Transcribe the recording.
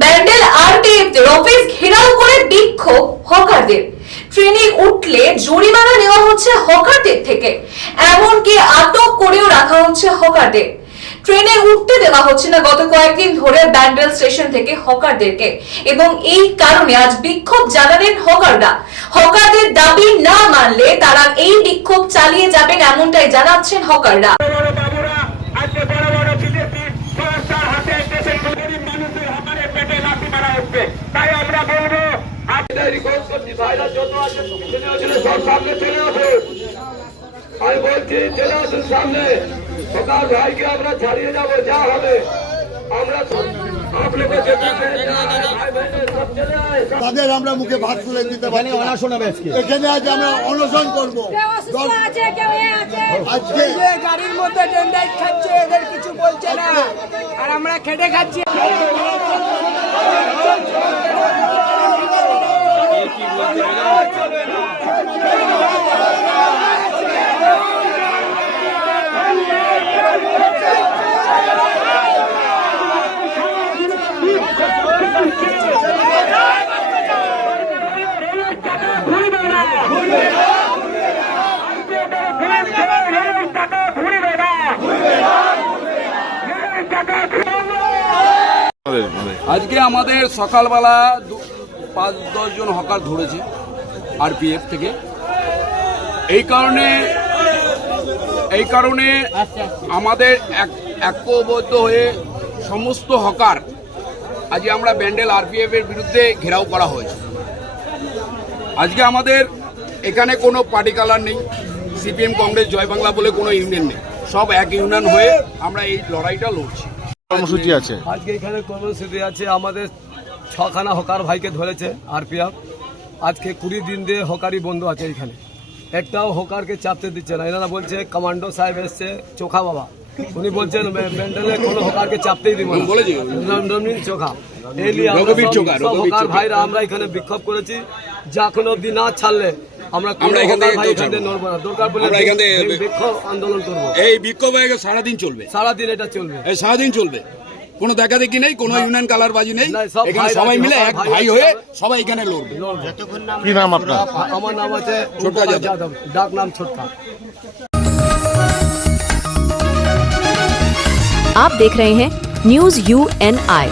Bandel আরটিএফদের office ঘেরাও করে বিক্ষোভ হকারদের। ট্রেনে উঠলে জরিমানা নেওয়া হচ্ছে হকারদের থেকে। এমনকি আটক করেও রাখা হচ্ছে হকারদের। ট্রেনে উঠতে দেওয়া হচ্ছে না গত কয়েকদিন ধরে ব্যান্ডেল স্টেশন থেকে হকারদেরকে। এবং এই কারণে আজ বিক্ষোভ জানালেন হকাররা। হকারদের দাবি না মানলে তারা এই বিক্ষোভ চালিয়ে যাবেন এমনটাই জানাচ্ছেন হকাররা। আমরা বলব আমি বলছি চলে আসুন সামনে। সকাল ভাইকে আমরা ছাড়িয়ে যাব যা হবে। আমরা তাদের আমরা মুখে ভাত তুলে দিতে পারি এখানে আজ আমরা অনশন করব। আজকে গাড়ির মধ্যে ডেন্ডাইট খাচ্ছে এদের কিছু বলছে না। আর আমরা খেটে খাচ্ছি। আজকে আমাদের সকালবেলা পাঁচ দশজন হকার ধরেছে আরপিএফ থেকে। এই কারণে এই কারণে আমাদের ঐক্যবদ্ধ হয়ে সমস্ত হকার আজকে আমরা ব্যান্ডেল আরপিএফ এর বিরুদ্ধে ঘেরাও করা হয়েছে। আজকে আমাদের এখানে কোনো পার্টি কালার নেই। সিপিএম কংগ্রেস জয় বাংলা বলে কোনো ইউনিয়ন নেই। সব এক ইউনিয়ন হয়ে আমরা এই লড়াইটা লড়ছি। কর্মসূচি আছে। আজকে এখানে কর্মসূচি আছে আমাদের ছখানা হকার ভাইকে ধরেছে আরপিএফ। আজকে কুড়ি দিন দিয়ে হকারি বন্ধ আছে এখানে। একটাও হকারকে চাপতে দিচ্ছে না। এনারা বলছে কমান্ডো সাহেব এসছে চোখা বাবা। উনি বলছেন ব্যান্ডেলে কোনো হকারকে চাপতেই দিব না। বলেছে? রমরমিন চোখা। এই নিয়ে হকার ভাইরা আমরা এখানে বিক্ষোভ করেছি। যা কোনো অব্দি না ছাড়লে আমরা কোনো আমরা এখান হকার থেকে ভাই কেউ এখান থেকে ছাড়বো না। নড়বো না দরকার পড়লে আমরা এখান থেকে- বি- বিক্ষোভ আন্দোলন করবো এই বিক্ষোভ হয়ে গেলে সারাদিন চলবে সারাদিন এটা চলবে এই সারাদিন চলবে কোনো দেখা দেখি নেই কোনো ইউনিয়ন কালার বাজি নেই না, সব এখানে ভাই সবাই আছে, মিলে সব এক ভাই ভাই আছে। হয়ে সবাই এখানে লড়বে কি নাম আপনার আমার নাম আছে ছোটকা উপকার যাদব। যাদব ডাক নাম ছোটকা आप देख रहे हैं न्यूज यू एन आई